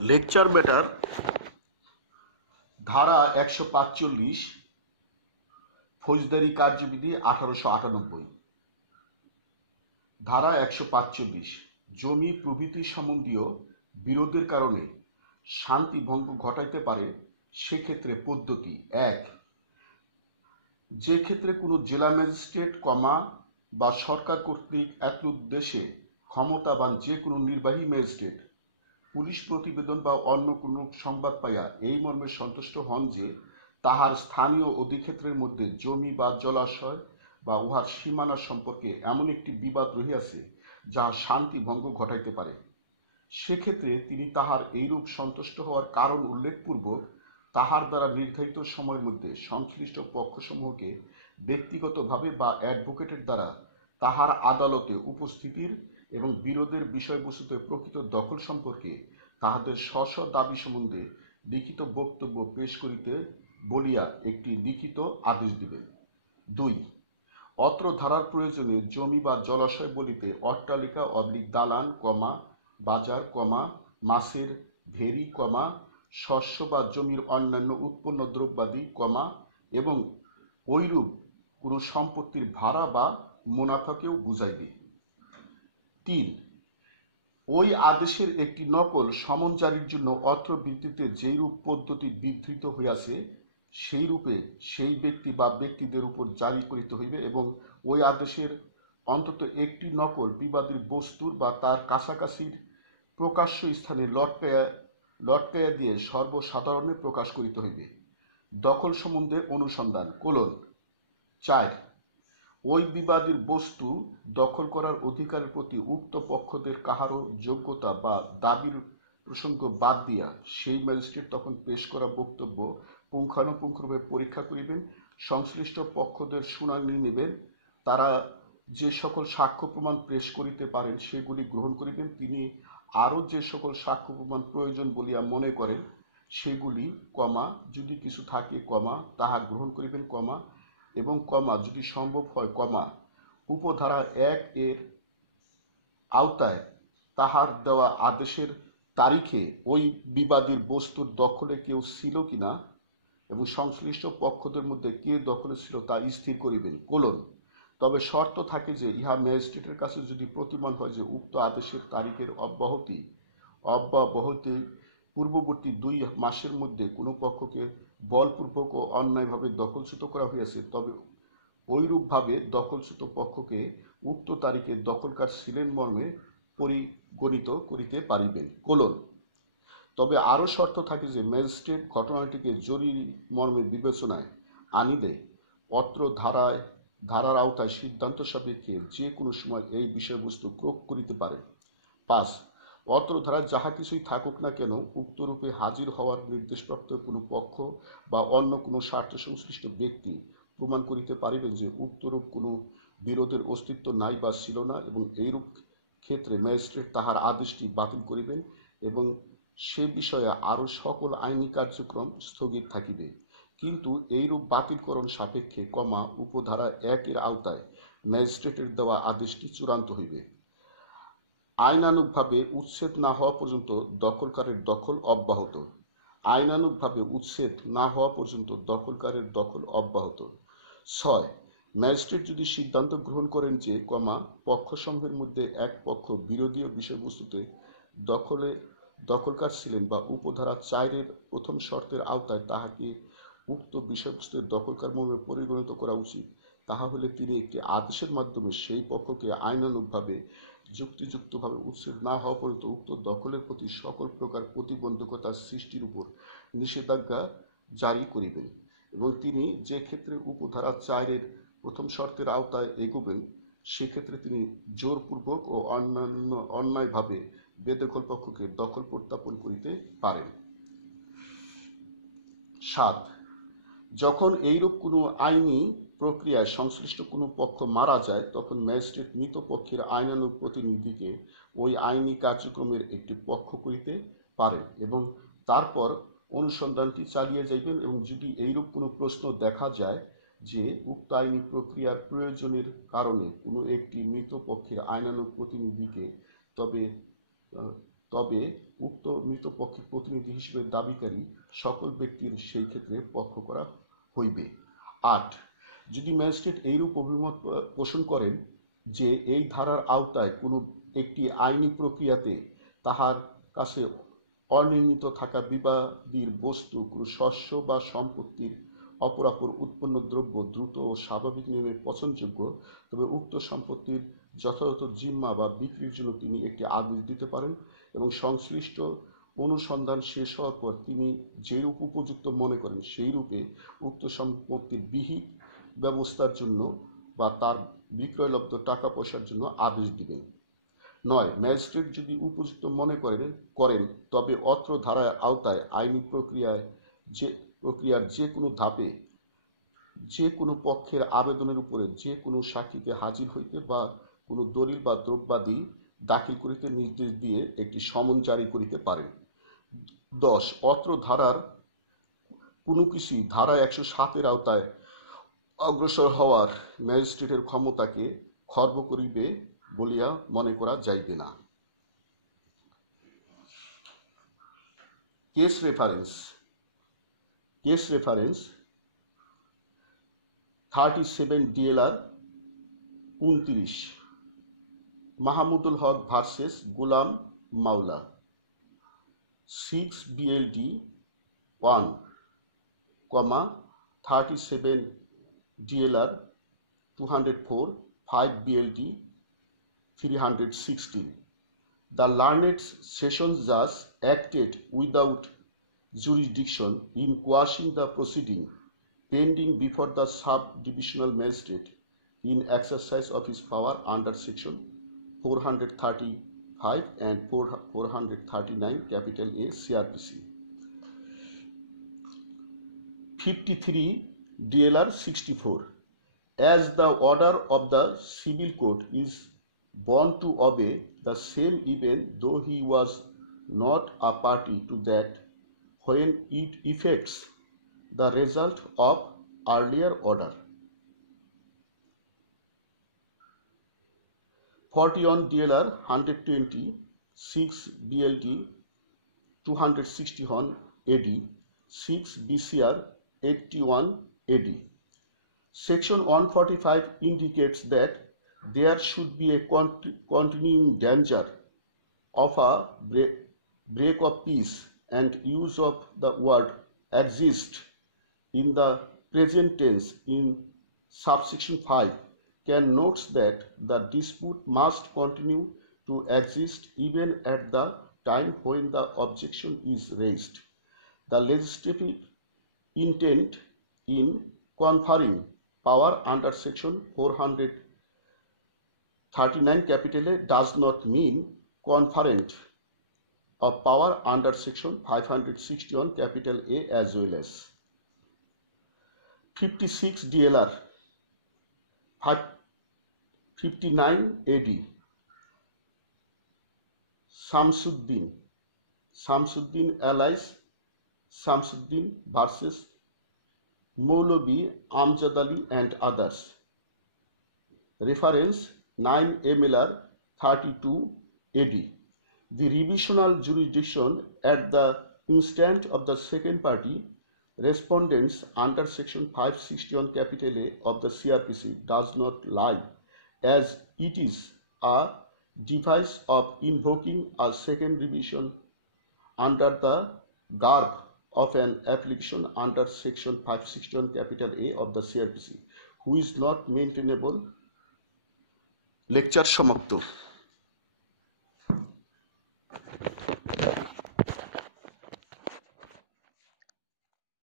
Lecture matter ধারা ১৪৫ ফৌজদারি কার্যবিধি ১৮৯৮। ধারা ১৪৫ জমি প্রভৃতি সম্বন্ধীয় বিরোধের কারণে শান্তি ভঙ্গ ঘটাইতে পারে সেক্ষেত্রে পদ্ধতি: ১. যে ক্ষেত্রে কোনো জেলা ম্যাজিস্ট্রেট বা সরকার কর্তৃক এতদুদ্দেশ্যে ক্ষমতাবান যে কোনো নির্বাহী ম্যাজিস্ট্রেট পুলিশ প্রতিবেদন বা অন্য কোনো সংবাদ পাইয়া এই মর্মে সন্তুষ্ট হন যে তাহার স্থানীয় অধিক্ষেত্রের মধ্যে জমি বা জলাশয় বা উহার সীমানা সম্পর্কে এমন একটি বিবাদ রহিয়াছে যাহা শান্তি ভঙ্গ ঘটাইতে পারে, সেক্ষেত্রে তিনি তাহার এইরূপ সন্তুষ্ট হওয়ার কারণ উল্লেখপূর্বক তাহার দ্বারা নির্ধারিত সময়ের মধ্যে সংশ্লিষ্ট পক্ষসমূহকে ব্যক্তিগতভাবে বা অ্যাডভোকেটের দ্বারা তাহার আদালতে উপস্থিতির এবং বিরোধের বিষয়বস্তুতে প্রকৃত দখল সম্পর্কে তাহাদের স্ব স্ব দাবি সম্বন্ধে লিখিত বক্তব্য পেশ করিতে বলিয়া একটি লিখিত আদেশ দিবেন। ২. অত্র ধারার প্রয়োজনে জমি বা জলাশয় বলিতে অট্টালিকা দালান, বাজার, মাছের ভেরি, শস্য বা জমির অন্যান্য উৎপন্ন দ্রব্যাদি, এবং ঐরূপ কোনো সম্পত্তির ভাড়া বা মুনাফাকেও বুঝাইবে। ৩. ওই আদেশের একটি নকল সমন জারির জন্য অত্র ভিত্তিতে যেইরূপ পদ্ধতি বিধৃত হইয়াছে সেই রূপে সেই ব্যক্তি বা ব্যক্তিদের উপর জারি করিতে হইবে এবং ওই আদেশের অন্তত একটি নকল বিবাদীর বস্তুর বা তার কাছাকাছির প্রকাশ্য স্থানে লটকাইয়া দিয়ে সর্বসাধারণে প্রকাশ করিতে হইবে। দখল সম্বন্ধে অনুসন্ধান: ৪. ওই বিবাদীর বস্তু দখল করার অধিকারের প্রতি উক্ত পক্ষদের কাহারও যোগ্যতা বা দাবির প্রসঙ্গ বাদ দিয়া সেই ম্যাজিস্ট্রেট তখন পেশ করা বক্তব্য পুঙ্খানুপুঙ্খরূপে পরীক্ষা করিবেন, সংশ্লিষ্ট পক্ষদের শুনানি নেবেন, তারা যে সকল সাক্ষ্য প্রমাণ পেশ করিতে পারেন সেগুলি গ্রহণ করিবেন, তিনি আরও যে সকল সাক্ষ্য প্রমাণ প্রয়োজন বলিয়া মনে করেন সেগুলি, যদি কিছু থাকে, তাহা গ্রহণ করিবেন, এবং যদি সম্ভব হয়, উপধারা ১ এর আওতায় তাহার দেওয়া আদেশের তারিখে ওই বিবাদীর বস্তুর দখলে কেউ ছিল কিনা এবং সংশ্লিষ্ট পক্ষদের মধ্যে কে দখলে ছিল তা স্থির করিবেন, তবে শর্ত থাকে যে ইহা ম্যাজিস্ট্রেটের কাছে যদি প্রতীয়মান হয় যে উক্ত আদেশের তারিখের অব্যাহতি পূর্ববর্তী ২ মাসের মধ্যে কোনো পক্ষকে বলপূর্বক ও অন্যায়ভাবে দখলচ্যুত করা হইয়াছে, তবে ঐরূপভাবে দখলচ্যুত পক্ষকে উক্ত তারিখে দখলকার ছিলেন মর্মে পরিগণিত করিতে পারিবেন, তবে আরও শর্ত থাকে যে ম্যাজিস্ট্রেট ঘটনাটিকে জরুরি মর্মে বিবেচনায় আনিলে অত্র ধারার আওতায় সিদ্ধান্ত সাপেক্ষে যে কোনো সময় এই বিষয়বস্তু প্রয়োগ করিতে পারেন। ৫. অত্র ধারায় যাহা কিছুই থাকুক না কেন, উক্তরূপে হাজির হওয়ার নির্দেশপ্রাপ্ত কোনো পক্ষ বা অন্য কোনো স্বার্থ সংশ্লিষ্ট ব্যক্তি প্রমাণ করিতে পারিবেন যে উক্তরূপ কোনো বিরোধের অস্তিত্ব নাই বা ছিল না, এবং এইরূপ ক্ষেত্রে ম্যাজিস্ট্রেট তাহার আদেশটি বাতিল করিবেন এবং সে বিষয়ে আরও সকল আইনি কার্যক্রম স্থগিত থাকিবে। কিন্তু এইরূপ বাতিলকরণ সাপেক্ষে, উপধারা ১ এর আওতায় ম্যাজিস্ট্রেটের দেওয়া আদেশটি চূড়ান্ত হইবে। আইনানুগভাবে উচ্ছেদ না হওয়া পর্যন্ত দখলকারের দখল অব্যাহত। আইনানুগভাবে উচ্ছেদ না হওয়া পর্যন্ত দখলকারের দখল অব্যাহত। ৬. ম্যাজিস্ট্রেট যদি সিদ্ধান্ত গ্রহণ করেন যে, পক্ষসমূহের মধ্যে এক পক্ষ বিরোধীয় বিষয়বস্তুতে দখলকার ছিলেন বা উপধারা ৪ এর প্রথম শর্তের আওতায় তাহাকে উক্ত বিষয়বস্তুর দখলকার মর্মে পরিগণিত করা উচিত, তাহা হলে তিনি একটি আদেশের মাধ্যমে সেই পক্ষকে আইনানুগভাবে যুক্তিযুক্তভাবে উচ্ছেদ না হওয়া পর্যন্ত উক্ত দখলের প্রতি সকল প্রকার প্রতিবন্ধকতা সৃষ্টির উপর নিষেধাজ্ঞা জারি করিবেন, এবং তিনি যে ক্ষেত্রে উপধারা ৪ এর প্রথম শর্তের আওতায় এগোবেন সেক্ষেত্রে তিনি জোরপূর্বক ও অন্যায়ভাবে বেদখল পক্ষকে দখল প্রত্যাপন করিতে পারেন। ৭. যখন এইরূপ কোনো আইনি প্রক্রিয়ায় সংশ্লিষ্ট কোনো পক্ষ মারা যায় তখন ম্যাজিস্ট্রেট মৃত পক্ষের আইনানুগ প্রতিনিধিকে ওই আইনি কার্যক্রমের একটি পক্ষ করিতে পারেন এবং তারপর অনুসন্ধানটি চালিয়ে যাইবেন, এবং যদি এইরূপ কোনো প্রশ্ন দেখা যায় যে উক্ত আইনি প্রক্রিয়ার প্রয়োজনের কারণে কোনো একটি মৃত পক্ষের আইনানুগ প্রতিনিধিকে তবে তবে উক্ত মৃত পক্ষের প্রতিনিধি হিসেবে দাবিকারী সকল ব্যক্তির সেই ক্ষেত্রে পক্ষ করা হইবে। ৮ যদি ম্যাজিস্ট্রেট এইরূপ অভিমত পোষণ করেন যে এই ধারার আওতায় কোনো একটি আইনি প্রক্রিয়াতে তাহার কাছে অনির্ণীত থাকা বিবাদীর বস্তু কোনো শস্য বা সম্পত্তির অপরাপর উৎপন্ন দ্রব্য দ্রুত ও স্বাভাবিক নিয়মে পচনযোগ্য, তবে উক্ত সম্পত্তির যথাযথ জিম্মা বা বিক্রির জন্য তিনি একটি আদেশ দিতে পারেন এবং সংশ্লিষ্ট অনুসন্ধান শেষ হওয়ার পর তিনি যেরূপ উপযুক্ত মনে করেন সেই রূপে উক্ত সম্পত্তির বিহিত ব্যবস্থার জন্য বা তার বিক্রয়লব্ধ টাকা পয়সার জন্য আদেশ দিবেন। ৯ ম্যাজিস্ট্রেট যদি উপযুক্ত মনে করেন তবে অত্র ধারার আওতায় আইনি প্রক্রিয়ার যে কোনো ধাপে যে কোনো পক্ষের আবেদনের উপরে যে কোনো সাক্ষীকে হাজির হইতে বা কোনো দলিল বা দ্রব্যাদি দাখিল করিতে নির্দেশ দিয়ে একটি সমন জারি করিতে পারেন। ১০ অত্র ধারার কোনো কিছুই ধারা ১০৭ আওতায় অগ্রসর হওয়ার ম্যাজিস্ট্রেটের ক্ষমতাকে খর্ব করিবে বলিয়া মনে করা যাইবে না। Case reference 37 DLR 29 Mahmudul Haque versus গোলাম মাওলা 6 BLD 1, 37 DLR 204 5 BLD 316. The learned session judge acted without jurisdiction in quashing the proceeding pending before the sub-divisional magistrate in exercise of his power under section 435 and 439 capital A CRPC. 53 DLR 64. As the order of the civil court is bound to obey the same even though he was not a party to that when it affects the result of earlier order. 41 DLR 120 6 BLD 261 AD 6 BCR 81 AD. Section 145 indicates that there should be a continuing danger of a break of peace, and use of the word exist in the present tense in subsection 5 connotes that the dispute must continue to exist even at the time when the objection is raised. The legislative intent in conferring power under section 439 capital A does not mean conference of power under section 561 capital A as well as. 56 DLR 59 AD Samsuddin alias Samsuddin versus Maulavi Amjad Ali and others. Reference 9 MLR 32 AD. The revisional jurisdiction at the instant of the second party respondents under section 561 capital A of the CRPC does not lie, as it is a device of invoking a second revision under the garb of an application under section 561 capital A of the CRPC, who is not maintainable. Lecture সমাপ্ত।